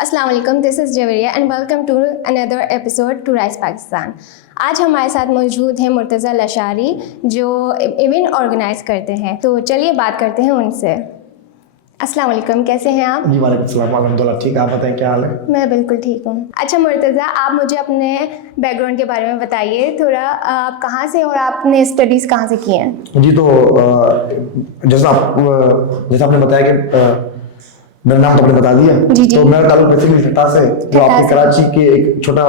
अस्सलाम वालेकुम, this is Javeria and welcome to another episode to rice Pakistan. आज हमारे साथ मौजूद हैं मुर्तज़ा लशारी जो इवेंट ऑर्गेनाइज करते हैं। तो चलिए बात करते हैं उनसे। अस्सलाम वालेकुम, कैसे हैं आप? जी वालेकुम सलाम, अल्हम्दुलिल्लाह ठीक। आप बताएं क्या हाल है? मैं बिल्कुल ठीक हूँ। अच्छा मुर्तज़ा, आप मुझे अपने बैकग्राउंड के बारे में बताइए थोड़ा। आप कहाँ से और आपने स्टडीज़ कहाँ से की हैं? जी तो जैसा आपने बताया कि मेरा नाम तो आपने बता दिया। जी जी। तो मेरा ताल्लुक बेसिकली ठट्टा से, जो आपके कराची के एक छोटा,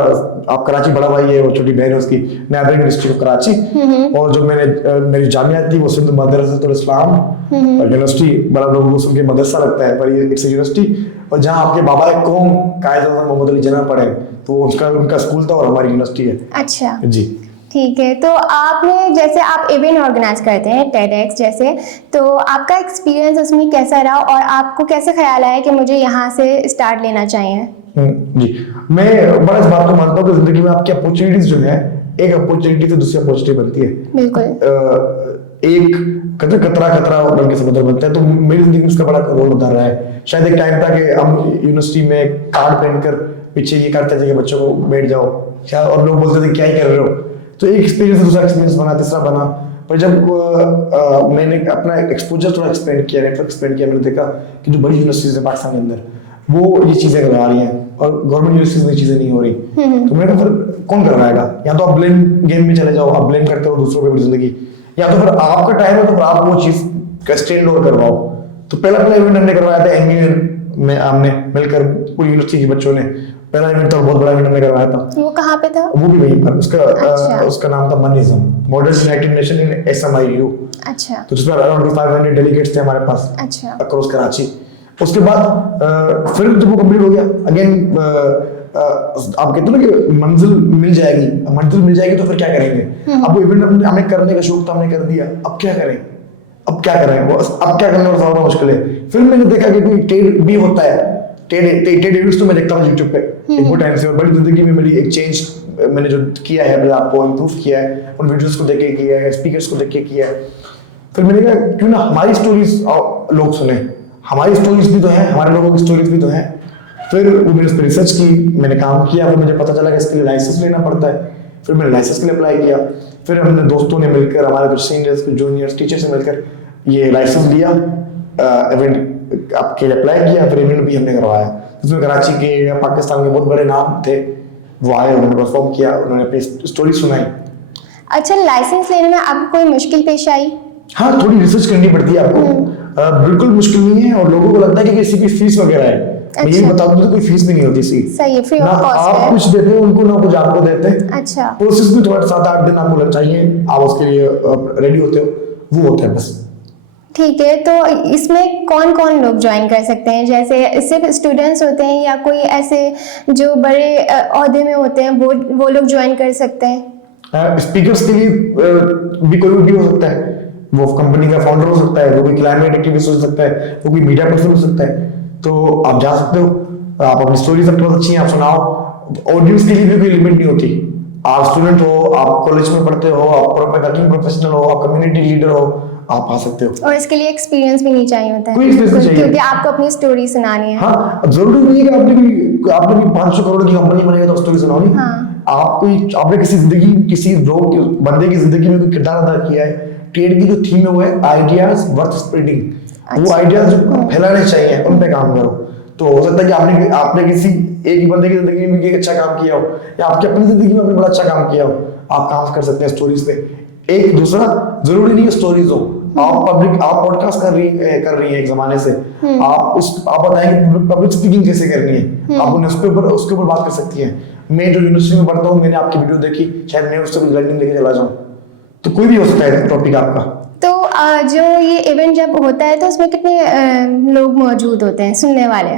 आप कराची बड़ा भाई है और छोटी बहन है उसकी, नैबरिंग डिस्ट्रिक्ट ऑफ कराची। और जो मेरी जामिया थी वो सिंध मदरसतुल इस्लाम यूनिवर्सिटी, बड़ा लोगों को सुन के मदरसा लगता है पर ये इट्स यूनिवर्सिटी। और जहाँ आपके बाबा कौम कायद मोहम्मद अली जिन्ना पढ़े, तो उनका स्कूल था और हमारी यूनिवर्सिटी है। अच्छा जी ठीक है। तो आपने जैसे आप इवेंट ऑर्गेनाइज करते हैं TEDx जैसे, तो आपका एक्सपीरियंस उसमें कैसा रहा और आपको कैसे ख्याल आया कि मुझे यहाँ से स्टार्ट लेना चाहिए? जी, मैं बड़ा इस बात को मानता हूँ कि जिंदगी में आपकी अपॉर्चुनिटीज जो है, एक अपॉर्चुनिटी से दूसरी अपॉर्चुनिटी बनती है। बिल्कुल। एक खतरा खतरा बल्कि समुद्र बनता है। तो मेरी जिंदगी में इसका बड़ा रोल उतर रहा है। शायद एक टाइम था कि हम यूनिवर्सिटी में कार्ड पहनकर पीछे ये करते थे कि बच्चों को बैठ जाओ क्या, और लोग बोलते थे क्या ही कर रहे हो। तो एक एक्सपीरियंस से दूसरा एक्सपीरियंस बना, तीसरा बना। पर जब मैंने अपना एक्सपोजर थोड़ा एक्सपेंड किया, नेटवर्क एक्सपेंड किया, मैंने देखा कि जो बड़ी यूनिवर्सिटीज है पाकिस्तान के अंदर वो ये चीजें करवा रही हैं और गवर्नमेंट यूनिवर्सिटीज में चीजें नहीं हो रही। तो मैंने कहा फिर कौन करवाएगा? या तो आप ब्लेम गेम में चले जाओ, आप ब्लेम करते हो दूसरों पे अपनी जिंदगी, या तो फिर आपका टाइम है तो फिर आप वो चीज का स्टैंड ओवर करवाओ। तो पहला इवेंट हमने करवाया था एमयूएन में, हमने मिलकर पूरी यूनिवर्सिटी के बच्चों ने पहला इवेंट था, बहुत बड़ा इवेंट हमने करवाया था। वो कहाँ पे था? वो भी वहीं पर, अच्छा। उसका नाम था मनिज्म, modern United Nation in SMIU। अच्छा तो जिसमें अराउंड 500 डेलीगेट्स थे हमारे पास अच्छा। अक्रॉस कराची। उसके बाद फिर जब वो कंप्लीट हो गया, अगेन आप कहते हो ना कि मंजिल मिल जाएगी तो फिर क्या करेंगे? अब वो इवेंट हमें करने का शौक था, हमने कर दिया, अब क्या करें? अब क्या करने और ज्यादा मुश्किल है। फिर मैंने देखा कि कोई टेड भी होता है। टेड वीडियोस तो मैं देखता हूँ यूट्यूब पे एक वो टाइम से, और बड़ी जिंदगी में मेरी एक चेंज मैंने जो किया है, मैंने आपको इम्प्रूव किया है, उन वीडियोस को देख के किया है, स्पीकर्स को देख के किया है। फिर मैंने कहा क्यों ना हमारी स्टोरीज लोग सुने, हमारी स्टोरीज भी तो हैं, हमारे लोगों की स्टोरीज भी तो हैं। फिर वो मैंने उस पर रिसर्च की, मैंने काम किया, फिर मुझे पता चला कि इसके लिए लाइसेंस लेना पड़ता है। फिर मैंने लाइसेंस के लिए अप्लाई किया। फिर हमने दोस्तों ने मिलकर, हमारे कुछ सीनियर्स, कुछ जूनियर्स, टीचर्स से मिलकर ये लाइसेंस लिया, इवेंट आपके लिए अप्लाई किया। फिर इवेंट भी हमने करवाया, जिसमें कराची के या पाकिस्तान के बहुत बड़े नाम थे, वो आए, उन्होंने परफॉर्म किया, उन्होंने अपनी स्टोरी सुनाई। अच्छा, लाइसेंस लेने में आपको कोई मुश्किल पेश आई? हाँ, थोड़ी रिसर्च करनी पड़ती है आपको। बिल्कुल मुश्किल नहीं है, और लोगों को लगता है कि किसी की फीस वगैरह है। मैं ये बता दूं तो कोई फीस भी नहीं होती इसकी। सही है, फ्री ना ऑफ कॉस्ट है। आप कुछ देते हैं उनको, ना कुछ आपको देते हैं। अच्छा। प्रोसेस में थोड़ा 7-8 दिन आपको लग चाहिए, आप उसके लिए रेडी होते हो, वो होता है बस। ठीक है। तो इसमें कौन कौन लोग ज्वाइन कर सकते हैं? जैसे सिर्फ स्टूडेंट्स होते हैं या कोई ऐसे जो बड़े ओहदे में होते हैं वो लोग ज्वाइन कर सकते हैं? स्पीकर्स के लिए भी कोई भी हो सकता है। वो कंपनी का फाउंडर हो सकता है, वो कोई क्लाइमेट एक्टिविस्ट हो सकता है, वो कोई मीडिया पर्सन हो सकता है। तो आप जा सकते हो, आप अपनी स्टोरीज अपनी बहुत अच्छी हैं, आप सुनाओ। ऑडियंस के लिए भी कोई लिमिट नहीं होती। आप स्टूडेंट हो, आप कॉलेज में पढ़ते हो, आप वर्किंग प्रोफेशनल हो, आप कम्युनिटी लीडर हो, आप आ सकते हो। और इसके लिए एक्सपीरियंस भी नहीं चाहिए होता है? कोई experience नहीं चाहिए। क्योंकि आपको अपनी स्टोरी सुनानी है। हाँ, जरूरी नहीं है कि आपने भी 500 करोड़ की कंपनी बनाई है तो स्टोरी सुनाओगी। हाँ। आपने किसी लोग बंदे की जिंदगी में कोई किरदार अदा किया है। ट्रेड की जो थीम है वो है आइडियाज वर्थ स्प्रेडिंग। वो आइडियाज जो फैलाने चाहिए उन पे काम करो। तो हो सकता है कि आपने किसी एक ही बंदे की जिंदगी में भी एक अच्छा काम किया हो, या आपकी अपनी जिंदगी में आपने बड़ा अच्छा काम किया हो, आप काम कर सकते हैं स्टोरीज पे। एक दूसरा जरूरी नहीं है स्टोरीज हो, आप पॉडकास्ट कर रही है एक जमाने से, आप बताएंगे पब्लिक स्पीकिंग कैसे करनी है, आप उन्हें उसके ऊपर बात कर सकती हैं। मैं जो यूनिवर्सिटी में पढ़ता हूँ, मैंने आपकी वीडियो देखी, शायद मैं उससे कुछ लर्निंग लेके चला जाऊँ। तो कोई भी हो सकता है टॉपिक आपका। तो जो ये इवेंट जब होता है तो उसमें कितने लोग मौजूद होते हैं सुनने वाले?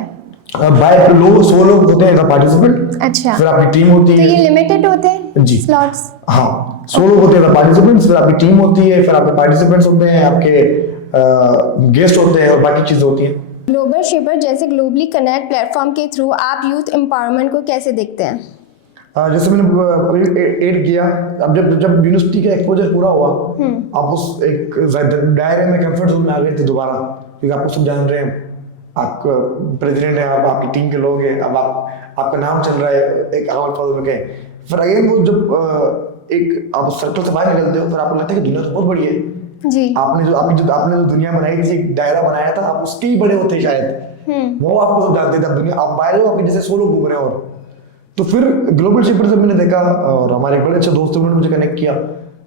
बाय 100 लोग होते हैं पार्टिसिपेंट। अच्छा। फिर आपकी टीम होती तो है। ये लिमिटेड होते हैं जी। स्लॉट्स? हाँ, 100 लोग होते हैं पार्टिसिपेंट्स, फिर आपकी टीम होती है, फिर आपके पार्टिसिपेंट्स होते हैं, आपके गेस्ट होते हैं, और बाकी चीजें होती हैं। ग्लोबल शिपर जैसे ग्लोबली कनेक्ट प्लेटफॉर्म के थ्रू आप यूथ एम्पावरमेंट को कैसे देखते हैं? जैसे मैंने अभी ऐड किया, अब जब यूनिवर्सिटी का एक्सपोजर पूरा हुआ, आप उस एक दायरे में कंफर्ट जोन में आ गए थे दोबारा, क्योंकि आपको सब जान रहे हैं। आप प्रेसिडेंट हैं, आप आपकी टीम के लोग हैं, अब आपका नाम चल रहा है एक अवार्ड पद में गए, फिर अगेन वो जब एक आप सर्कल से बाहर निकलते हो, फिर आपको लगता है कि दुनिया तो बहुत बड़ी है। जी। आपने जो दुनिया बनाई थी, एक दायरा बनाया था, आप उसके ही बड़े होते शायद, वो आपको सब जानते थे। अब दुनिया आप बाहर हो, आपके जैसे 100 लोग घूम रहे हैं। और तो फिर ग्लोबल शिपर जब मैंने देखा और हमारे बड़े अच्छे दोस्तों ने मुझे कनेक्ट किया,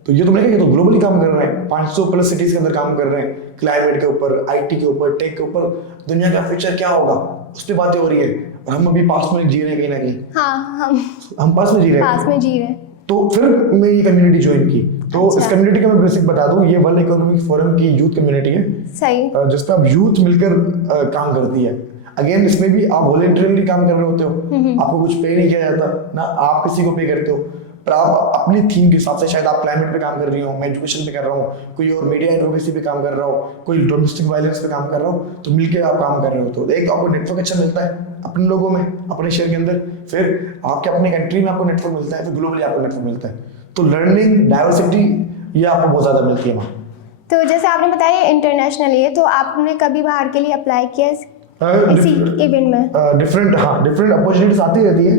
तो ये तो मैंने कहा कि तो ग्लोबली काम कर रहे हैं, 500 प्लस सिटीज के अंदर काम कर रहे हैं, क्लाइमेट के ऊपर, आईटी के ऊपर, टेक के ऊपर, दुनिया का फ्यूचर क्या होगा उस पर बातें हो रही है। और हम अभी पास में जी रहे हैं कहीं ना कहीं। हाँ, हम पास में जी रहे हैं। पास में जी रहे हैं। तो फिर मैं ये कम्युनिटी ज्वाइन की। तो अच्छा। इस कम्युनिटी का मैं बेसिक बता दूं, ये वर्ल्ड इकोनॉमिक फोरम की यूथ कम्युनिटी है, सही। जिसपे आप यूथ मिलकर काम करती है। अगेन इसमें भी आप वॉलंटियरली काम कर रहे होते हो, आपको कुछ पे नहीं किया जाता ना, आप किसी को पे करते हो, पर आप अपनी थीम के हिसाब से, शायद आप क्लाइमेट पे काम कर रही हो, मैं एजुकेशन पे कर रहा हूँ, कोई और मीडिया एडवोकेसी पे काम कर रहा हो, कोई डोमेस्टिक वायलेंस पे काम कर रहा हो, तो मिलके आप काम कर रहे हो। तो एक आपको नेटवर्क अच्छा मिलता है अपने लोगों में, अपने शहर के अंदर, फिर आपके अपने कंट्री में आपको नेटवर्क मिलता है, फिर ग्लोबली आपको नेटवर्क मिलता है। तो लर्निंग, डाइवर्सिटी ये आपको बहुत ज़्यादा मिलती है वहाँ। तो जैसे आपने बताया इंटरनेशनल है, तो आपने कभी बाहर के लिए अप्लाई किया इसी इवेंट में? डिफरेंट अपॉर्चुनिटीज आती रहती है,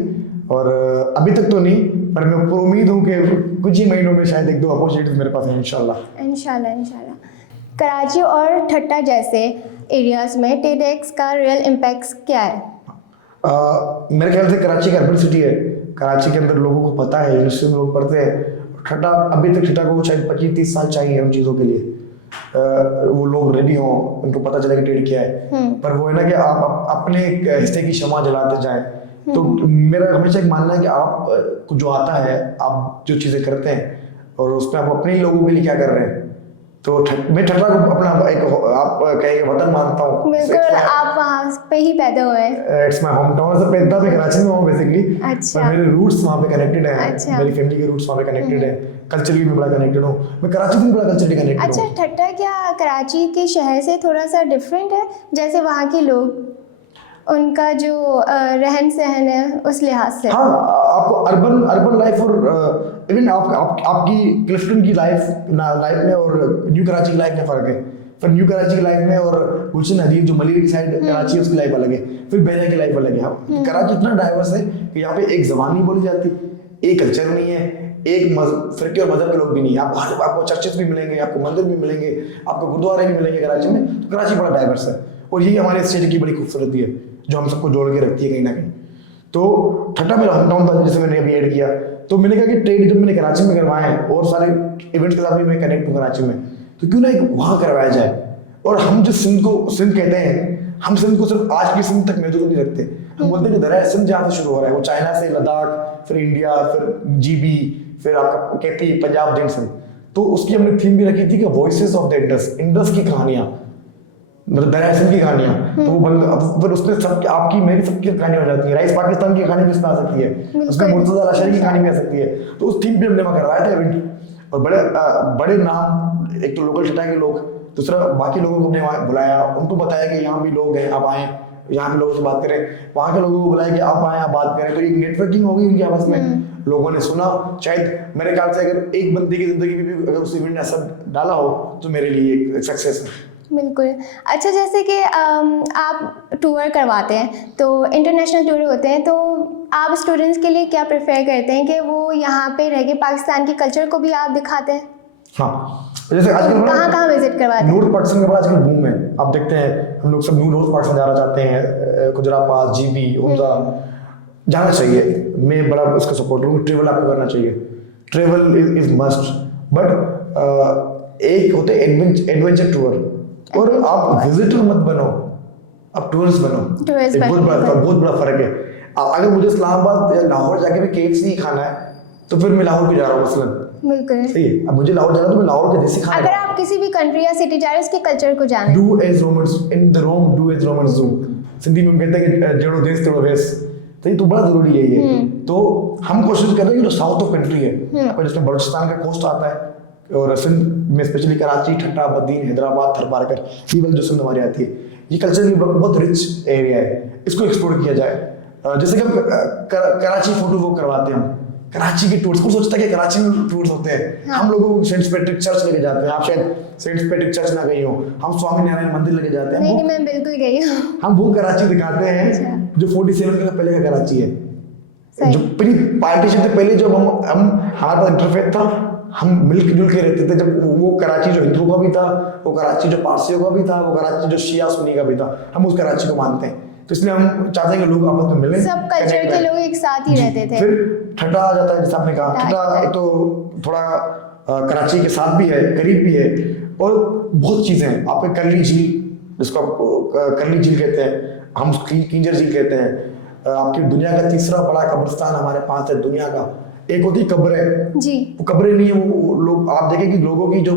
और अभी तक तो नहीं, पर मैं पूरी उम्मीद हूँ कि कुछ ही महीनों में शायद 1-2 अपॉर्चुनिटीज मेरे पास हैं इंशाल्लाह। इंशाल्लाह। कराची और ठट्टा जैसे एरियाज में टेडेक्स का रियल इम्पैक्ट क्या है? मेरे ख्याल से कराची का अर्बन सिटी है, कराची के अंदर लोगों को पता है, यूनिवर्सिटी में लोग पढ़ते हैं। ठट्टा अभी तक ठट्टा को शायद 25-30 साल चाहिए उन चीज़ों के लिए, वो लोग रेडी हों, उनको पता चले कि ट्रेड क्या है। पर वो है ना कि आप अपने हिस्से की शमा जलाते जाएं। तो मेरा हमेशा एक मानना है कि आप को जो आता है, आप जो चीज़ें करते हैं, और उसमें आप अपने लोगों के लिए क्या कर रहे हैं। तो मैं ठट्टा को अपना एक आप कहेंगे वतन मानता हूँ। बिल्कुल, आप वहाँ पे ही पैदा हुए हैं। It's my home town. से पैदा मैं कराची में हूँ बेसिकली, अच्छा। पर मेरे रूट्स वहाँ पे कनेक्टेड हैं। अच्छा। मेरी फैमिली के रूट्स वहाँ पे कनेक्टेड हैं, कल्चरली भी बड़ा कनेक्टेड हूँ मैं, कराची से भी बड़ा कल्चरली कनेक्टेड हूँ। अच्छा, ठट्टा क्या कराची के शहर से थोड़ा सा डिफरेंट है? जैसे वहाँ के लोग, उनका जो रहन सहन है उस लिहाज से? हाँ, आपको अर्बन लाइफ और इवन आपकी क्लिफ्टन की लाइफ में और न्यू कराची की लाइफ में फ़र्क है। फिर न्यू कराची की लाइफ में और गुलशन हदीर जो मलिर की साइड कराची है, उसकी लाइफ अलग है, फिर बहरा की लाइफ अलग है। कराची इतना डाइवर्स है कि यहाँ पे एक ज़बान नहीं बोली जाती, एक कल्चर नहीं है, एक फिरके और मजहब के लोग भी नहीं है। आपको चर्चेस भी मिलेंगे, आपको मंदिर भी मिलेंगे, आपको गुरुद्वारे भी मिलेंगे कराची में। तो कराची बड़ा डाइवर्स है, और यही हमारे स्टेट की बड़ी खूबसूरती है जो हम सबको जोड़ के रखती है कहीं ना कहीं। तो ठट्टा मेरा होम टाउन था, जिसे मैंने अभी ऐड किया। तो मैंने कहा कि ट्रेड जब मैंने कराची में करवाए हैं, और सारे इवेंट्स के साथ भी मैं कनेक्ट हूँ कराची में, तो क्यों ना एक वहाँ करवाया जाए। और हम जो सिंध कहते हैं, हम सिंध को सिर्फ आज की सिंध तक महदूद नहीं रखते। हम बोलते हैं कि दरिया सिंध जहाँ से शुरू हो रहा है, वो चाइना से लद्दाख, फिर इंडिया, फिर जीबी, फिर आपका केपी, पंजाब, जंक्शन। तो उसकी हमने थीम भी रखी थी कि वॉइसेस ऑफ द इंडस की कहानियाँ, मतलब दरिया सिंध की कहानियाँ। तो वो फिर उसमें सबकी, आपकी मेरी सबकी कहानी हो जाती है। राइस पाकिस्तान की कहानी भी उसमें आ सकती है, उसमें मुर्तज़ा अल-अशरी की कहानी भी आ सकती है। तो उस थीम पे हमने वहाँ करवाया था इवेंट, और बड़े नाम, एक तो लोकल ठट्टा के लोग, दूसरा बाकी लोगों को हमने वहाँ बुलाया, उनको बताया कि यहाँ भी लोग हैं, आप आएँ, यहाँ के लोगों से बात करें। वहाँ के लोगों को बुलाया कि आप आएँ, आप बात करें। तो एक नेटवर्किंग हो गई उनकी आपस में, लोगों ने सुना। शायद मेरे ख्याल से अगर एक बंदे की ज़िंदगी में भी अगर उस इवेंट ने असर डाला हो, तो मेरे लिए एक सक्सेस है। बिल्कुल। अच्छा, जैसे कि आप टूर करवाते हैं, तो इंटरनेशनल टूर होते हैं, तो आप स्टूडेंट्स के लिए क्या प्रेफर करते हैं कि वो यहाँ पे रह के पाकिस्तान के कल्चर को भी आप दिखाते हैं? हाँ, जैसे आजकल कहाँ विजिट करवाते हैं? नूर पाकिस्तान का बड़ा आजकल बूम है। आप देखते हैं हम लोग सब नूर पाकिस्तान जाना चाहते हैं, खुजराबाद, जीबी, उमदा जाना चाहिए। मैं बड़ा इसका सपोर्टर हूँ। ट्रेवल आपको करना चाहिए, ट्रेवल इज मस्ट। बट एक होते एडवेंचर टूर, और आप विजिटर मत बनो, आप टूरिस्ट बनो। बहुत बड़ा फर्क है। अगर मुझे इस्लामाबाद या लाहौर जाके भी KFC खाना है, तो फिर मैं लाहौर क्यों जा रहा हूँ मसलन? बिल्कुल सही है। अब मुझे लाहौर जाना, तो मैं लाहौर के देसी खाना। अगर आप किसी भी कंट्री या सिटी जा रहे हैं, उसके कल्चर को जाने। Do as Romans in the Rome, do as Romans do. Sindhi में हम कहते हैं कि जेड़ो देश तेड़ो वेश। तो ये तो बड़ा जरूरी है ये। तो हम कोशिश कर रहे हैं कि जो साउथ ऑफ कंट्री है, जिसमें बलूचिस्तान का कोस्ट आता है, और सिंध में स्पेशली कराची, ठट्टा, बद्दीन, हैदराबाद, थरपारकर, ये वाली जो सिंध हमारी आती है, ये कल्चरली बहुत रिच एरिया है, इसको एक्सप्लोर किया जाए। जैसे कि हम कराची फोटो वॉक करवाते हैं, कराची के टूर्स, कौन सोचता है कि कराची में टूर्स होते हैं। हम लोगों को सेंट पैट्रिक चर्च लेके जाते हैं, आप शायद सेंट पैट्रिक चर्च ना गई हो, हम स्वामी नारायण मंदिर लेके जाते हैं। नहीं, मैं बिल्कुल गई हूँ। हम वो कराची दिखाते हैं जो 47 का पहले का कराची है, जो प्री पार्टीशन से पहले जब हम हमारे पास इंटरफेस था, हम मिलजुल के रहते थे। जब वो कराची जो हिंदुओं का भी था, वो कराची जो पारसियों का भी था, वो कराची जो शिया सुन्नी का भी था, हम उस कराची को मानते हैं। तो इसलिए हम चाहते हैं कि लोग आपस में मिलें, सब कल्चर के लोग एक साथ ही रहते थे। फिर ठंडा आ जाता है, जैसे आपने कहा ठंडा एक तो थोड़ा कराची के साथ भी है, करीब भी है, और बहुत चीजें हैं। आप करली झील, जिसको आप करली झील कहते हैं, हम किंजर झील कहते हैं। आपकी दुनिया का तीसरा बड़ा कब्रिस्तान हमारे पास है दुनिया का। एक होती कब्रें जी, वो कब्रें नहीं है, वो लोग आप देखें कि लोगों की जो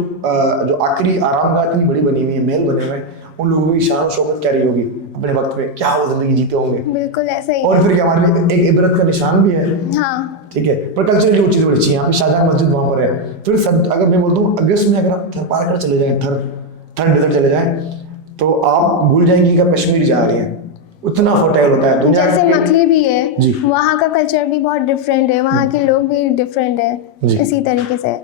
आखिरी आरामगाह इतनी बड़ी बनी हुई है, महल बने हुए हैं, उन लोगों की शान और शौकत क्या रही होगी अपने वक्त में, क्या वो जिंदगी जीते होंगे। बिल्कुल ऐसा ही। और फिर हमारे लिए एक इबरत का निशान भी है। हाँ, ठीक है, पर कल्चरली वो चीज़ बड़ी अच्छी है। यहाँ पे शाहजहां मस्जिद वहाँ पर है। फिर अगर मैं बोलता हूँ अगस्त में अगर आप थर पार कर चले जाएं, थर डेजर्ट चले जाएं, तो आप भूल जाएंगे कि कश्मीर जा रहे हैं, उतना फर्टाइल होता है दुनिया। जैसे मकली भी है, जी। वहाँ का कल्चर भी बहुत डिफरेंट है, वहाँ के लोग भी डिफरेंट है, जी। इसी तरीके से।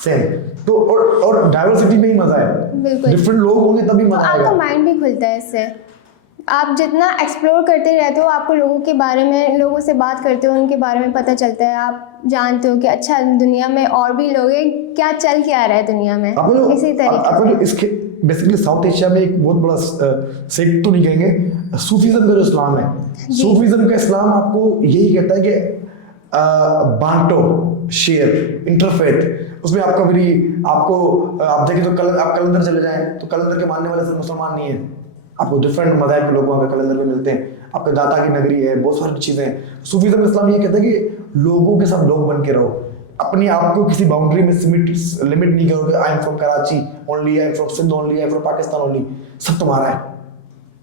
सेम तो, और डाइवर्सिटी में ही मजा है। बिल्कुल। डिफरेंट लोग होंगे तभी तो मजा आपका आएगा। माइंड भी खुलता है इससे। आप जितना एक्सप्लोर करते रहते हो, आपको लोगों के बारे में, लोगों से बात करते हो, उनके बारे में पता चलता है। आप जानते हो कि अच्छा दुनिया में और भी लोग हैं, क्या चल क्या रहा है दुनिया में, इसी तरीके से। इसके बेसिकली साउथ एशिया में एक बहुत बड़ा सेक्ट तो नहीं कहेंगे, सूफीज्म का जो इस्लाम है, सूफीज्म का इस्लाम आपको यही कहता है कि बांटो, शेयर, इंटरफेथ। उसमें आप देखें तो आप कलंदर चले जाएं तो कलंदर के मानने वाले सिर्फ मुसलमान नहीं है, आपको डिफरेंट मज़हब के लोग वहाँ पे कलंदर में मिलते हैं। आपके दाता की नगरी है, बहुत सारी चीज़ें हैं। सूफीज्म इस्लाम ये कहता है कि लोगों के साथ लोग बन के रहो, अपने आप को किसी बाउंड्री में लिमिट नहीं करोगे। I am from Karachi only, I am from Sindh only, I am from Pakistan only. सब तुम्हारा है,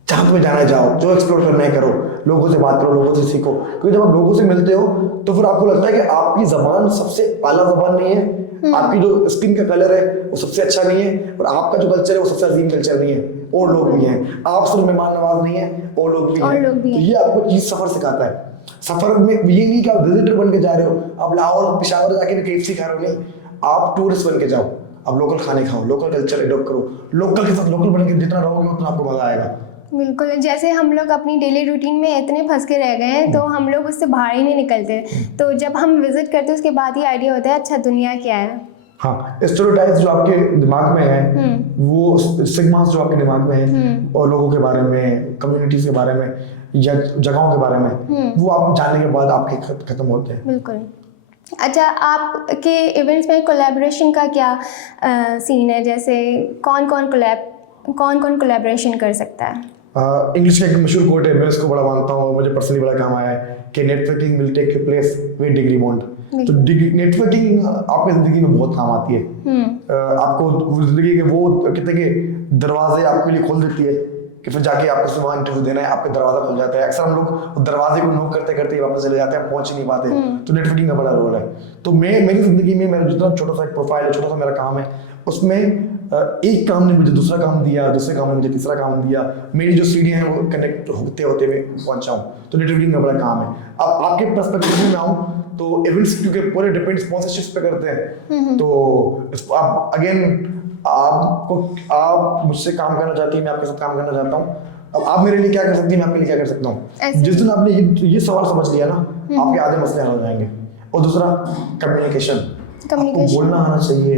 जहाँ तुम्हें जाना है जाओ, जो एक्सप्लोर करना है करो, लोगों से बात करो, लोगों से सीखो। क्योंकि जब आप लोगों से मिलते हो तो फिर आपको लगता है कि आपकी जबान सबसे आला जबान नहीं है, आपकी जो स्किन का कलर है वो सबसे अच्छा नहीं है, और आपका जो कल्चर है वो सबसे अजीम कल्चर नहीं है, और लोग भी हैं। आप सिर्फ मेहमान नवाज नहीं है, और लोग भी हैं। तो ये आपको चीज सफर सिखाता है। सफर में ये नहीं कि आप विजिटर बन के जा रहे हो, आप लाहौर पेशावर जाके KFC खा रहे हो, नहीं, आप टूरिस्ट बन के जाओ, आप लोकल खाने खाओ, लोकल कल्चर एडॉप्ट करो, लोकल के साथ लोकल बन के जितना रहोगे उतना आपको मजा आएगा। बिल्कुल, जैसे हम लोग अपनी डेली रूटीन में इतने फंस के रह गए हैं, तो हम लोग उससे बाहर ही नहीं निकलते। तो जब हम विजिट करते हैं उसके बाद ही आइडिया होता है अच्छा दुनिया क्या है। हाँ, स्टेरियोटाइप्स जो आपके दिमाग में है, वो सिग्मास जो आपके दिमाग में है, और लोगों के बारे में, कम्युनिटीज के बारे में, या जगहों के बारे में, वो आप जानने के बाद आपके खत्म होते हैं। बिल्कुल। अच्छा, आपके इवेंट्स में कोलैबोरेशन का क्या सीन है? जैसे कौन कौन कोलैबोरेशन कर सकता है? इंग्लिश का एक मशहूर कोट है, मैं इसको बड़ा मानता हूँ, मुझे पर्सनली बड़ा काम आया है कि networking will take your place with degree bond. तो नेटवर्किंग आपकी जिंदगी में बहुत काम आती है। आपको जिंदगी के वो कहते हैं कि दरवाजे आपके लिए खोल देती है कि फिर जाके आपको सुबह इंटरव्यू देना है, आपका दरवाजा खुल जाता है। अक्सर हम लोग दरवाजे को नॉक करते करते वापस चले जाते हैं, पहुंच ही नहीं पाते। तो नेटवर्किंग का बड़ा रोल है। तो मेरी जिंदगी में मेरा जितना छोटा सा एक प्रोफाइल है, छोटा सा मेरा काम है, उसमें एक काम ने मुझे दूसरा काम दिया, दूसरे काम ने मुझे तीसरा काम दिया, मेरी जो सीढ़ियाँ हैं वो कनेक्ट होते होते मैं पहुंचा हूँ। तो नेटवर्किंग का बड़ा काम है। अब आपके पर्सपेक्टिव में आऊँ तो इवेंट्स क्योंकि पूरे डिपेंड स्पॉन्सरशिप्स पे करते हैं, तो आप अगेन आप मुझसे काम करना चाहती हैं, मैं आपके साथ काम करना चाहता हूँ। अब आप मेरे लिए क्या कर सकती हैं, मैं आपके लिए क्या कर सकता हूँ। जिस दिन आपने ये सवाल समझ लिया ना, आपके आधे मसले हल हो जाएंगे। और दूसरा कम्युनिकेशन, आपको बोलना आना चाहिए।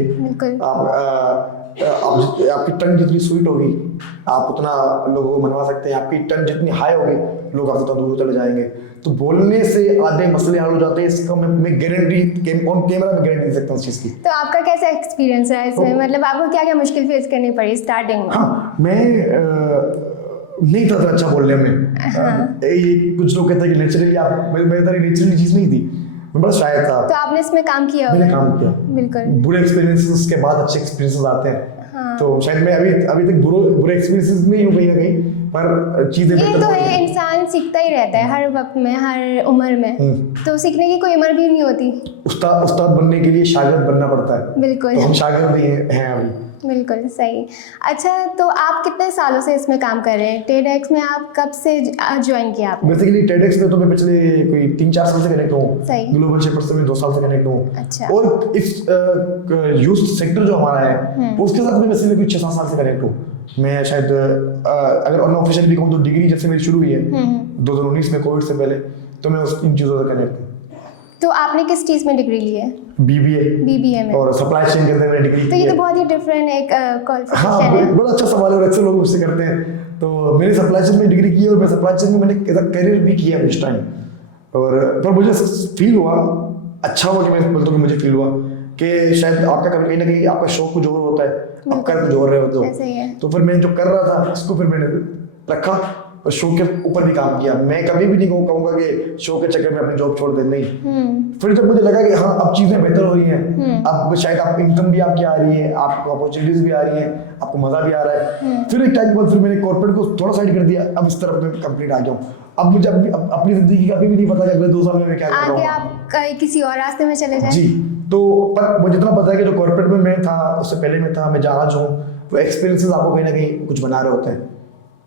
आपकी टंग जितनी स्वीट होगी आप उतना लोगों को मनवा सकते हैं, आपकी टंग जितनी हाई होगी लोग आपसे उतना दूर चले जाएंगे। तो बोलने से आधे मसले हल हो जाते हैं, इसका मैं गारंटी ऑन कैमरा में गारंटी दे सकता हूँ इस चीज़ की। तो आपका कैसा एक्सपीरियंस है इसमें? मतलब आपको क्या क्या मुश्किल फेस करनी पड़ी स्टार्टिंग में? हाँ, मैं नहीं था अच्छा बोलने में। ये कुछ लोग कहते हैं कि नेचुरली आप, मेरी तरह नेचुरली चीज़ नहीं थी, मैं बड़ा शायर था। तो आपने इसमें काम किया? मैंने काम किया। बिल्कुल। बुरे एक्सपीरियंसेस के बाद अच्छे एक्सपीरियंसेस आते हैं। तो शायद मैं अभी तक बुरे एक्सपीरियंसेस में ही हूँ कहीं ना कहीं, पर चीजें ये तो है, इंसान सीखता ही रहता है हर वक्त में, हर उम्र में। तो सीखने की कोई उम्र भी नहीं होती। उस्ताद बनने के लिए शागिर्द बनना पड़ता है। बिल्कुल। तो हम शागिर्द ही हैं अभी, बिल्कुल सही। अच्छा, तो आप कितने सालों से इसमें काम कर रहे हैं? TEDx में आप कब से ज्वाइन किया आपने? बेसिकली TEDx में तो मैं पिछले कोई 3-4 साल से कनेक्ट हूँ। सही। ग्लोबल शेपर्स से मैं 2 साल से कनेक्ट हूँ। अच्छा। और इस यूथ सेक्टर जो हमारा है उसके साथ मैं बेसिकली कोई 6-7 साल से कनेक्ट हूँ। मैं शायद अगर अनऑफिशियल भी कहूँ तो डिग्री जब से मेरी शुरू हुई है 2019 में, कोविड से पहले, तो मैं इन चीज़ों से कनेक्ट हूँ। तो आपने किस चीज़ में डिग्री ली है? BBA में। और सप्लाई चेन के अंदर मैंने डिग्री तो की ये है। तो बहुत ही डिफरेंट एक क्वालिफिकेशन हाँ, है। बड़ा अच्छा सवाल है और अक्सर लोग मुझसे करते हैं। तो मैंने सप्लाई चेन में डिग्री की है और मैं सप्लाई चेन में मैंने करियर भी किया कुछ टाइम। और पर मुझे फील हुआ, अच्छा हुआ कि मैं बोलता हूँ कि मुझे फील हुआ कि शायद आपका कहीं ना कहीं आपका शौक कुछ और होता है, आप कर कुछ और रहे होते ऐसे ही है। हो। तो फिर मैंने जो कर रहा था उसको फिर मैंने रखा और शौक के ऊपर भी काम किया। मैं कभी भी नहीं कहूँगा कि शौक के चक्कर में अपनी जॉब छोड़ दे, नहीं। फिर जब मुझे लगा कि हाँ अब चीज़ें बेहतर हो रही हैं, अब शायद आप इनकम भी आपकी आ रही है, आपको अपॉर्चुनिटीज भी आ रही हैं, आपको मजा भी आ रहा है, फिर एक टाइम के बाद फिर मैंने कॉर्पोरेट को थोड़ा साइड कर दिया। अब इस तरफ मैं कंप्लीट आ गया हूँ। अब मुझे अपनी जिंदगी का अभी भी नहीं पता कि अगले 2 साल में मैं क्या कर रहा हूँ। आगे आप किसी और रास्ते में चले जाएं। जी, तो पर मुझे इतना पता है कि जो कॉर्पोरेट में मैं था उससे पहले मैं था, मैं जहाँ हूँ, वो एक्सपीरियंसेस आपको कहीं ना कहीं कुछ बना रहे होते हैं।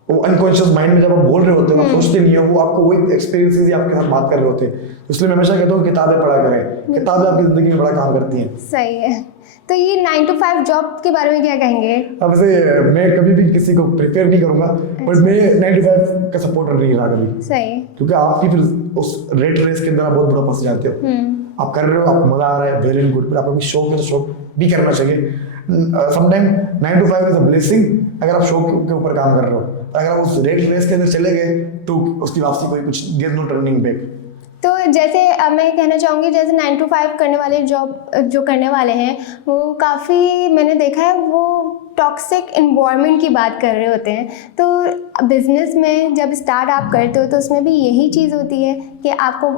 वो अनकॉन्शियस माइंड में जब आप बोल रहे होते हो, आप सोचते नहीं हो, वो आपको वही एक्सपीरियंसेस ही आपके साथ बात कर रहे होते हैं। इसलिए मैं हमेशा कहता हूँ किताबें पढ़ा करें, किताबें आपकी जिंदगी में बड़ा काम करती हैं। सही है। तो ये 9 to 5 जॉब के बारे में क्या कहेंगे? अब वैसे मैं कभी भी किसी को प्रिपेयर नहीं करूंगा, बट मैं 9 to 5 का सपोर्टर नहीं रहा कभी। सही। क्योंकि आपकी फिर उस रेट रेस के अंदर आप बहुत बुरा फंस जाते हो। आप कर रहे हो, आपको मजा आ रहा है, वेरी गुड, पर आपका कोई शौक है तो शौक भी करना चाहिए। Sometime 9 to 5 is a blessing अगर आप शौक के ऊपर काम कर रहे हो। अगर आप उस रेट रेस के अंदर चले गए तो उसकी वापसी कोई कुछ, there is no turning back. तो जैसे मैं कहना चाहूँगी, जैसे 9 to 5 करने वाले जॉब जो करने वाले हैं वो काफ़ी, मैंने देखा है, वो टॉक्सिक इन्वायरमेंट की बात कर रहे होते हैं। तो बिजनेस में जब स्टार्ट आप करते हो तो उसमें भी यही चीज़ होती है कि आपको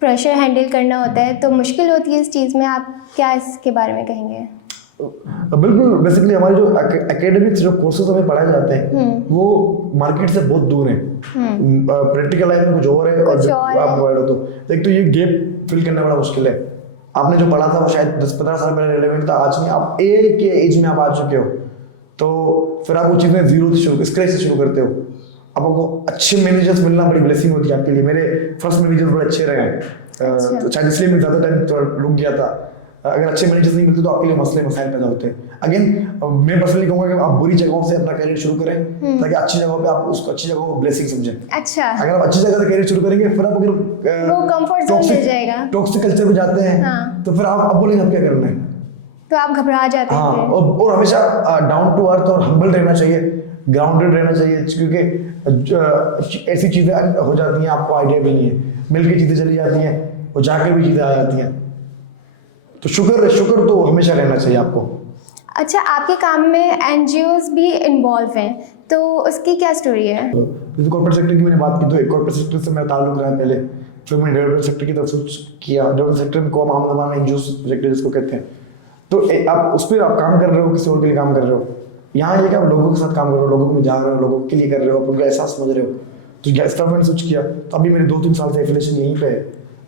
प्रेशर हैंडल करना होता है, तो मुश्किल होती है इस चीज़ में। आप क्या इसके बारे में कहेंगे? बिल्कुल, बेसिकली हमारे जो एकेडमिक्स जो कोर्सेज हमें पढ़ाए जाते हैं वो मार्केट से बहुत दूर हैं। प्रैक्टिकल लाइफ में कुछ और है और आप वर्ड हो तो एक तो ये गैप फिल करना बड़ा मुश्किल है। आपने जो पढ़ा था वो शायद 10-15 साल पहले रिलेवेंट था, आज नहीं। आप एक के एज में आप आ चुके हो, तो फिर आप वो चीज़ें जीरो से शुरू, स्क्रैच से शुरू करते हो। अब आपको अच्छे मैनेजर्स मिलना बड़ी ब्लेसिंग होती है आपके लिए। मेरे फर्स्ट मैनेजर्स बड़े अच्छे रहे हैं, तो शायद इसलिए मैं ज़्यादा टाइम रुक गया था। अगर अच्छे मैनेजर्स नहीं मिलते तो आपके लिए मसले मसाइल पैदा होते हैं। अगेन मैं पर्सनली कहूंगा कि आप बुरी जगहों से अपना करियर शुरू करें ताकि अच्छी जगहों पे आप उसको, अच्छी जगहों को ब्लेसिंग समझें। अच्छा। अगर आप अच्छी जगह से करियर शुरू करेंगे, फिर आप अगर वो कंफर्ट जोन मिल जाएगा, टॉक्सिक कल्चर में जाते हैं तो फिर आप बोलेंगे अब क्या करना है, तो आप घबरा जाते हैं। हाँ, और हमेशा डाउन टू अर्थ और हम्बल रहना चाहिए, ग्राउंडेड रहना चाहिए, क्योंकि ऐसी चीजें हो जाती हैं आपको आइडिया भी नहीं है, मिल के चीजें चली जाती हैं और जाकर भी चीजें आ जाती हैं। तो शुक्र तो हमेशा रहना चाहिए आपको। अच्छा, आपके काम में NGOs भी इन्वॉल्व हैं, तो उसकी क्या स्टोरी है? जैसे कॉर्पोरेट सेक्टर की मैंने बात की, तो एक कॉर्पोरेट सेक्टर से मेरा ताल्लुक रहा है पहले, फिर मैंने डेवलपमेंट सेक्टर की तरफ स्विच किया। डेवलपमेंट सेक्टर में कौन मामला माना NGOs सेक्टर जिसको कहते हैं, तो आप उस पर आप काम कर रहे हो, किसी और के लिए काम कर रहे हो। यहाँ ये कि आप लोगों के साथ काम कर रहे हो, लोगों में जा रहे हो, लोगों के लिए कर रहे हो, आप उनका एहसास समझ रहे हो। तो इस तरफ मैंने स्विच किया, तो अभी मेरे 2-3 साल से एफिलिएशन यहीं पे है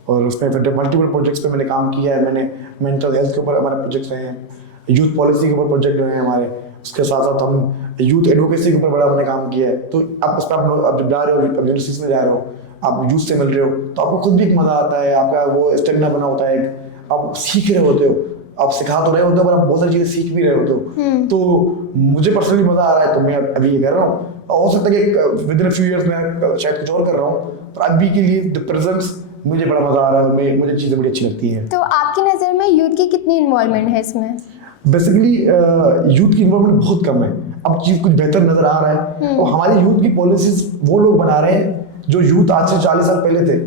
और उसमें फिर मल्टीपल प्रोजेक्ट्स पे मैंने काम किया है। मैंने मेंटल हेल्थ के ऊपर हमारे प्रोजेक्ट्स रहे हैं, यूथ पॉलिसी के ऊपर प्रोजेक्ट रहे हैं हमारे, उसके साथ साथ हम यूथ एडवोकेसी के ऊपर बड़ा हमने काम किया है। तो आप उस पर आप जब जा रहे हो, यूनिवर्सिटीज में जा रहे हो, आप यूथ से मिल रहे हो, तो आपको खुद भी एक मजा आता है, आपका वो स्टेमिना बना होता है, आप सीख रहे होते हो, आप सिखा तो रहे होते हो पर आप बहुत सारी चीजें सीख भी रहे होते हो। तो मुझे पर्सनली मजा आ रहा है, तो मैं अभी ये कर रहा हूँ। हो सकता है कि with in a few years मैं शायद कुछ और कर रहा हूँ, पर अभी के लिए द प्रेजेंस मुझे बड़ा मजा आ रहा है, मुझे चीजें बड़ी अच्छी लगती हैं। तो आपकी नज़र में यूथ की कितनी इन्वॉल्वमेंट है इसमें? बेसिकली यूथ की इन्वॉल्वमेंट बहुत कम है। अब चीज कुछ बेहतर नजर आ रहा है और हमारी यूथ की पॉलिसीज वो लोग बना रहे हैं जो यूथ आज से 40 साल पहले थे।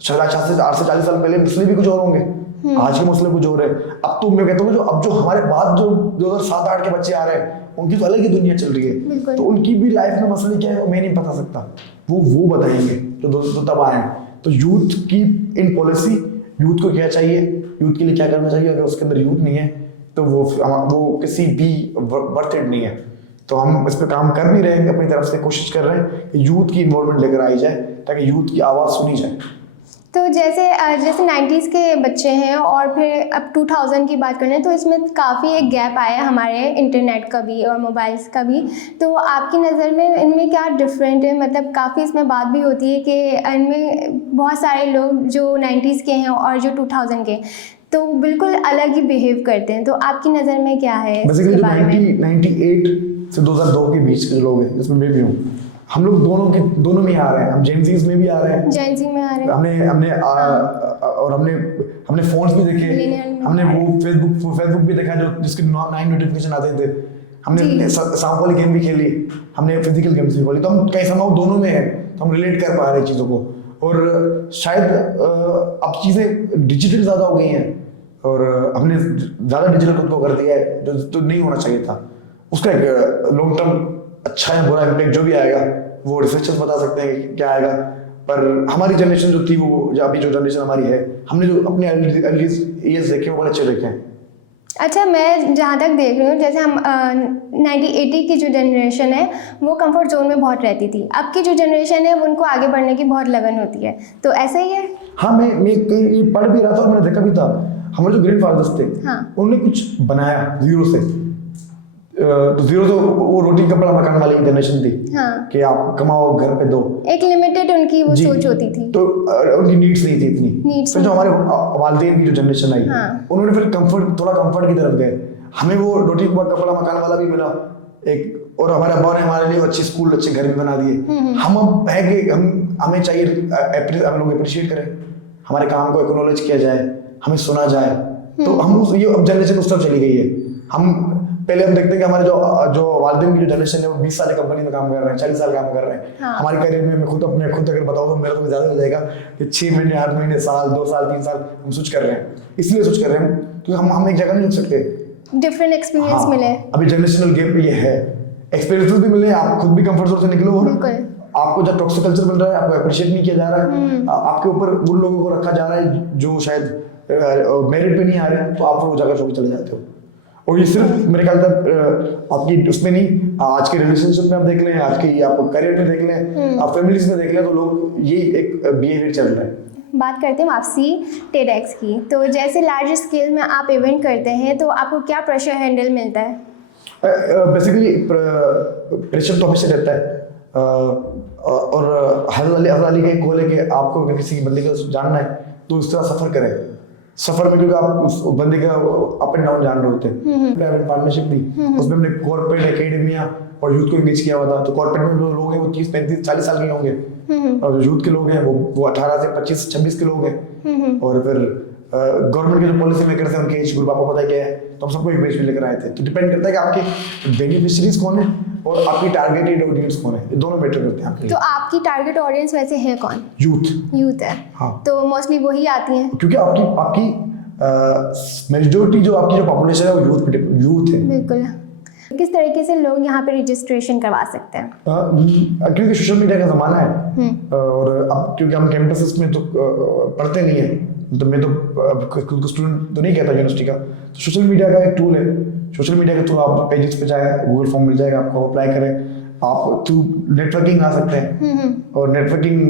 शायद आज से 40 साल पहले मसले भी कुछ और होंगे, आज के मसले कुछ और है। अब तो मैं कहता हूँ अब जो हमारे बाद जो 2007-8 के बच्चे आ रहे हैं उनकी तो अलग ही दुनिया चल रही है, तो उनकी भी लाइफ में मसले क्या है मैं नहीं बता सकता, वो बताएंगे जो तब आए हैं। तो यूथ की इन पॉलिसी, यूथ को क्या चाहिए, यूथ के लिए क्या करना चाहिए, अगर उसके अंदर यूथ नहीं है तो वो किसी भी वर्थ इट नहीं है। तो हम इस पर काम कर भी रहे हैं, अपनी तरफ से कोशिश कर रहे हैं कि यूथ की इन्वॉल्वमेंट लेकर आई जाए ताकि यूथ की आवाज़ सुनी जाए। तो जैसे जैसे 90s के बच्चे हैं और फिर अब 2000 की बात करें तो इसमें काफ़ी एक गैप आया है हमारे इंटरनेट का भी और मोबाइल्स का भी। तो आपकी नज़र में इनमें क्या डिफरेंट है? मतलब काफ़ी इसमें बात भी होती है कि इनमें बहुत सारे लोग जो 90s के हैं और जो 2000 के तो बिल्कुल अलग ही बिहेव करते हैं। तो आपकी नज़र में क्या है बेसिकली इसके जो बारे में? 98 से 2002 के बीच के जो लोग हैं जिसमें मैं भी हूँ, हम लोग दोनों में आ रहे हैं। हम जेनजीज में भी आ रहे हैं, जेन ज़ी में आ रहे हैं। और हमने फोन्स भी देखे, Millennial में हमने आ रहे वो फेसबुक भी देखा जो जिसके 9 नोटिफिकेशन आते थे। हमने सांप वाली गेम भी खेली, हमने फिजिकल गेम्स भी खेली। तो हम कहीं समाव दोनों में हैं, तो हम रिलेट कर पा रहे हैं चीज़ों को। और शायद अब चीज़ें डिजिटल ज़्यादा हो गई हैं और हमने ज़्यादा डिजिटल खुद को कर दिया है जो तो नहीं होना चाहिए था। उसका एक लॉन्ग टर्म अच्छा या बुरा इम्पैक्ट जो भी आएगा वो रिसर्चर्स बता सकते हैं कि क्या आएगा। पर हमारी जनरेशन जो थी वो अभी जो जनरेशन हमारी है, हमने जो अपने अर्ली ईयर्स देखे वो बड़े अच्छे देखे हैं। अच्छा, मैं जहाँ तक देख रही हूँ जैसे हम 1980 की जो जनरेशन है वो कंफर्ट जोन में बहुत रहती थी। अब की जो जनरेशन है वो उनको आगे बढ़ने की बहुत लगन होती है, तो ऐसा ही है? हाँ, मैं कहीं ये पढ़ भी रहा था और मैंने देखा भी था। हमारे जो ग्रैंडफादर्स थे, हाँ। उन्होंने कुछ बनाया जीरो से। तो जीरो तो वो रोटी कपड़ा मकान वाली जनरेशन थी। हाँ। कि आप कमाओ घर पे दो, एक लिमिटेड उनकी वो जी। सोच होती थी। तो उनकी नीड्स नहीं थी इतनी। Needs फिर जो नहीं हमारे वालिदैन की जो जनरेशन आई, हाँ। उन्होंने फिर थोड़ा कंफर्ट की तरफ गए। हमें वो रोटी कपड़ा मकान वाला भी मिला एक, और हमारे अब्बा ने हमारे लिए अच्छे स्कूल अच्छे घर भी बना दिए। हम अब है कि हमें चाहिए हम लोग अप्रिशिएट करें, हमारे काम को एक्नॉलेज किया जाए, हमें सुना जाए। तो हम ये अब जनरेशन उस तरफ चली गई है। हम पहले हम देखते हैं कि हमारे जो वालिदैन की जो जनरेशन है वो 20 साल कंपनी में काम कर रहे हैं, 40 साल काम कर रहे हैं। हाँ। हमारे करियर में मैं खुद अगर बताऊँ तो मेरा तो ज़्यादा हो जाएगा कि 6 महीने 8 महीने साल 2 साल 3 साल हम स्विच कर रहे हैं। इसलिए स्विच कर रहे हैं क्योंकि हम एक जगह नहीं रुक सकते। डिफरेंट एक्सपीरियंस हाँ, मिले। अभी जनरेशनल गैप ये है, एक्सपीरियंसेस भी मिले, आप खुद भी कंफर्ट जोन से निकलो। और बिल्कुल। आपको जब टॉक्सिक कल्चर मिल रहा है, आपको अप्रिशिएट नहीं किया जा रहा है, आपके ऊपर उन लोगों को रखा जा रहा है जो शायद मेरिट पे नहीं आ रहे हैं, तो आप वो जगह छोड़ के चले जाते हो। और ये सिर्फ मेरे ख्याल तक आपकी उसमें नहीं, आज के रिलेशनशिप में आप देख लें, आज की आप करियर में देख लें, आप फैमिलीज में देख लें, तो लोग ये एक बिहेवियर चल रहा है। बात करते हैं आपसी TEDx की। तो जैसे लार्ज स्केल में आप इवेंट करते हैं तो आपको क्या प्रेशर हैंडल मिलता है? बेसिकली प्रेशर तो हमेशा रहता है। और हज़रत अली का एक कॉल है कि आपको किसी बंदे को जानना है तो इस तरह सफ़र करें। सफ़र में क्योंकि आप उस बंदे का अप एंड डाउन जान रहे होते हैं। प्राइवेट पार्टनरशिप थी, उसमें हमने कॉर्पोरेट एकेडमिया और यूथ को इंगेज किया हुआ था। तो कॉर्पोरेट में जो लोग हैं वो 30 35 40 साल के होंगे, और जो यूथ के लोग हैं वो 18 से 25 26 के लोग हैं। और फिर गवर्नमेंट के जो पॉलिसी मेकर्स हैं उनके एज ग्रुप आपको पता है क्या है, तो हम सबको एक बेस पे लेकर आए थे। तो डिपेंड करता है कि आपके बेनिफिशियरीज कौन है और आपकी टारगेटेड ऑडियंस कौन है, ये दोनों मैटर करते हैं आपके तो लिए। आपकी टारगेट ऑडियंस वैसे है कौन? यूथ है। हाँ। तो मोस्टली वही आती हैं क्योंकि आपकी मेजॉरिटी जो आपकी जो पॉपुलेशन है वो यूथ है। बिल्कुल। किस तरीके से लोग यहाँ पे रजिस्ट्रेशन करवा सकते हैं? क्योंकि सोशल मीडिया का ज़माना है, और अब क्योंकि हम कैंपसेस में तो पढ़ते नहीं है, तो मैं तो खुद को स्टूडेंट तो नहीं कहता यूनिवर्सिटी का, तो सोशल मीडिया का एक टूल है। सोशल मीडिया के थ्रू आप पेजेस पे जाए, गूगल फॉर्म मिल जाएगा आपको, अप्लाई करें। आप थ्रू नेटवर्किंग आ सकते हैं, और नेटवर्किंग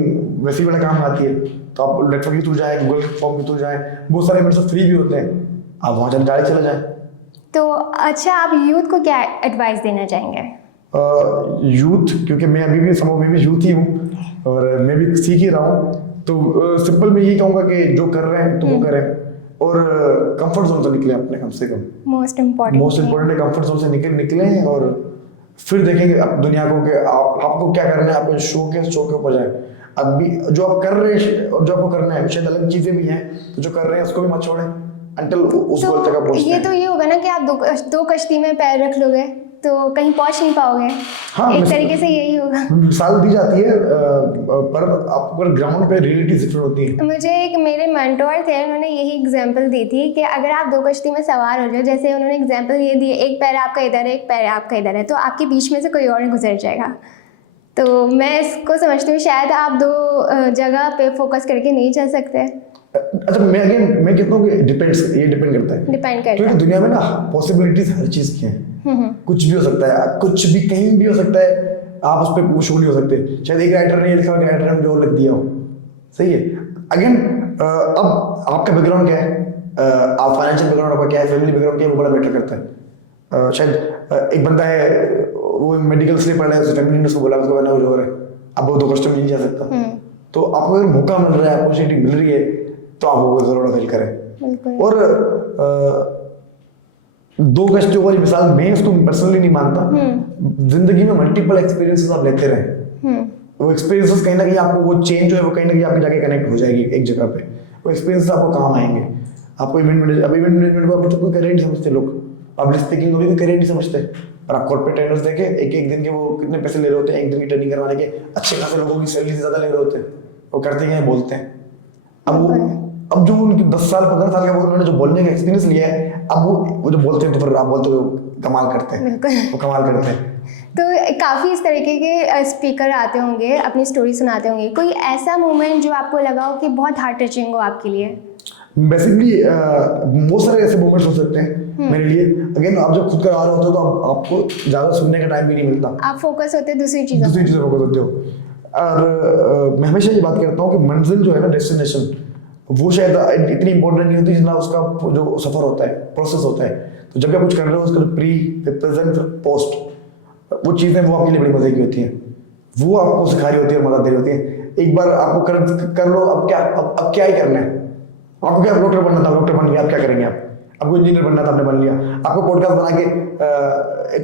वैसे ही बड़ा काम आती है। तो आप नेटवर्किंग थ्रू जाए, गूगल फॉर्म के थ्रू जाए, बहुत सारे इवेंट्स फ्री भी होते हैं, आप वहाँ जाकर डायरेक्ट चले जाएँ। तो अच्छा, आप यूथ को क्या एडवाइस देना चाहेंगे? यूथ, क्योंकि मैं अभी भी समूह में भी यूथ ही हूँ और मैं भी सीख ही रहा हूँ, तो सिंपल मैं यही कहूँगा कि जो कर रहे हैं तो वो करें, और कंफर्ट जोन से निकले अपने, कम से कम मोस्ट इम्पोर्टेंट है कंफर्ट जोन से निकलें, और फिर देखेंगे अब दुनिया को कि आपको क्या करना है। आपको शो के ऊपर जाए। अभी जो आप कर रहे हैं और जो आपको करना है शायद अलग चीज़ें भी हैं, तो जो कर रहे हैं उसको भी मत छोड़ें अंटिल उस गोल तक पहुँचते हैं। ये तो ये होगा ना कि आप दो कश्ती में पैर रख लोगे तो कहीं पहुंच नहीं पाओगे। हाँ, एक तरीके से यही होगा। मिसाल दी जाती है, पर आपको ग्राउंड पे रियलिटी डिफरेंट होती है। मुझे एक मेरे मेंटोर थे, उन्होंने यही एग्जांपल दी थी कि अगर आप दो कश्ती में सवार हो जाओ, जैसे उन्होंने एग्जांपल ये दिए, एक पैर आपका इधर है, एक पैर आपका इधर है, तो आपके बीच में से कोई और गुजर जाएगा। तो मैं इसको समझती हूँ शायद आप दो जगह पे फोकस करके नहीं चल सकते। अच्छा, मैं कहता हूँ कि ये डिपेंड करता है, क्योंकि दुनिया में ना पॉसिबिलिटीज हर चीज़ की हैं। कुछ भी हो सकता है, कुछ भी कहीं भी हो सकता है, आप उस पर पुश नहीं हो सकते। शायद एक राइटर ने लिखा कि राइटर ने मुझे और लिख दिया हो, सही है। अगेन अब आपका बैकग्राउंड क्या है, आप फाइनेंशियल बैकग्राउंड आपका क्या है, फैमिली बैकग्राउंड क्या है, वो बड़ा मैटर करता है। शायद एक बंदा है वो मेडिकल से पढ़ रहा है, उसकी फैमिली ने उसको बोला उसको बनना कुछ और है, अब वो 2 कष्ट में नहीं जा सकता। तो आपको अगर मौका मिल रहा है, अपॉर्चुनिटी मिल रही है, तो आप वो जरूर अवेल करें। और 2 कष्टों वाली मिसाल मैं उसको पर्सनली नहीं मानता, जिंदगी में मल्टीपल एक्सपीरियंसेस आप लेते रहे, वो एक्सपीरियंसेस कहीं ना कहीं आपको वो चेंज जो है वो कहीं ना कहीं आपके जाके कनेक्ट हो जाएगी एक जगह पे, वो एक्सपीरियंस आपको काम आएंगे। आपको इवेंट मैनेजमेंट को आप करियर नहीं समझते लोग, पब्लिक स्पीकिंग को भी करियर नहीं समझते, और आप कॉर्पोरेट ट्रेनर्स देखे एक दिन के वो कितने पैसे ले रहे होते हैं, एक दिन की ट्रेनिंग करवाने के अच्छे खासे लोगों की सैलरी से ज्यादा ले रहे होते हैं, वो करते हैं बोलते हैं। अब जो उनके 10 साल 15 साल का वो उन्होंने जो बोलने का एक्सपीरियंस लिया है, अब वो जो बोलते हैं तो फिर आप बोलते हो कमाल करते हैं, वो कमाल करते हैं। तो काफ़ी इस तरीके के स्पीकर आते होंगे, अपनी स्टोरी सुनाते होंगे, कोई ऐसा मोमेंट जो आपको लगा हो कि बहुत हार्ट टचिंग हो आपके लिए? बेसिकली बहुत सारे ऐसे मोमेंट्स हो सकते हैं मेरे लिए। अगेन आप जब खुद करा रहे होते हो तो आपको ज़्यादा सुनने का टाइम भी नहीं मिलता, आप फोकस होते दूसरी चीज़ों पर फोकस होते हो। और मैं हमेशा ये बात करता हूँ कि मंजिल जो है ना, डेस्टिनेशन, वो शायद इतनी इंपॉर्टेंट नहीं होती जितना उसका जो सफ़र होता है, प्रोसेस होता है। तो जब आप कुछ कर रहे हो उसका जो प्री, प्रेजेंट, पोस्ट, वो चीज़ें वो आपके लिए बड़ी मजे की होती हैं, वो आपको सिखा रही होती है और मदद दे रही होती है। एक बार आपको कर लो, अब क्या ही करना है, आपको क्या डॉक्टर बनना था, डॉक्टर बन गया, आप क्या करेंगे, आपको इंजीनियर बनना था, आपने बन लिया, आपको पॉडकास्ट बना के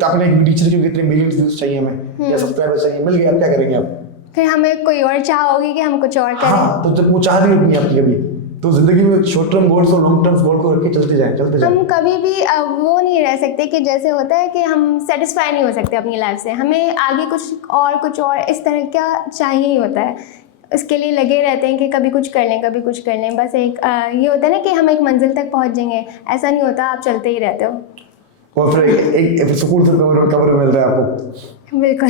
आपने एक टीचर के कितने मिलियंस व्यूज चाहिए हमें या सब्सक्राइबर्स चाहिए, मिल गया, आप क्या करेंगे आप? फिर हमें कोई और चाह होगी कि हम कुछ और करें। हाँ, तो जब वो चाह नहीं होती आपकी कभी, तो जिंदगी में शॉर्ट टर्म गोल्स और लॉन्ग टर्म गोल को रख के चलते जाएं। हम कभी भी वो नहीं रह सकते कि जैसे होता है कि हम सेटिस्फाई नहीं हो सकते अपनी लाइफ से, हमें आगे कुछ और इस तरह का चाहिए ही होता है। इसके लिए लगे रहते हैं कि कभी कुछ कर लें, कभी कुछ कर लें, बस एक ये होता है ना कि हम एक मंजिल तक पहुंच जाएंगे, ऐसा नहीं होता, आप चलते ही रहते हो। और फिर एक सुकून से कवर मिल रहा है आपको। बिल्कुल।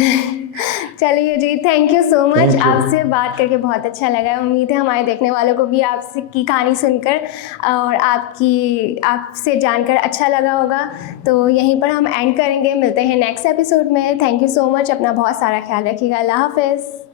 चलिए जी, थैंक यू सो मच, आपसे बात करके बहुत अच्छा लगा। उम्मीद है हमारे देखने वालों को भी आपसे की कहानी सुनकर और आपसे जानकर अच्छा लगा होगा। तो यहीं पर हम एंड करेंगे, मिलते हैं नेक्स्ट एपिसोड में। थैंक यू सो मच, अपना बहुत सारा ख्याल रखिएगा। अल्लाह हाफिज़।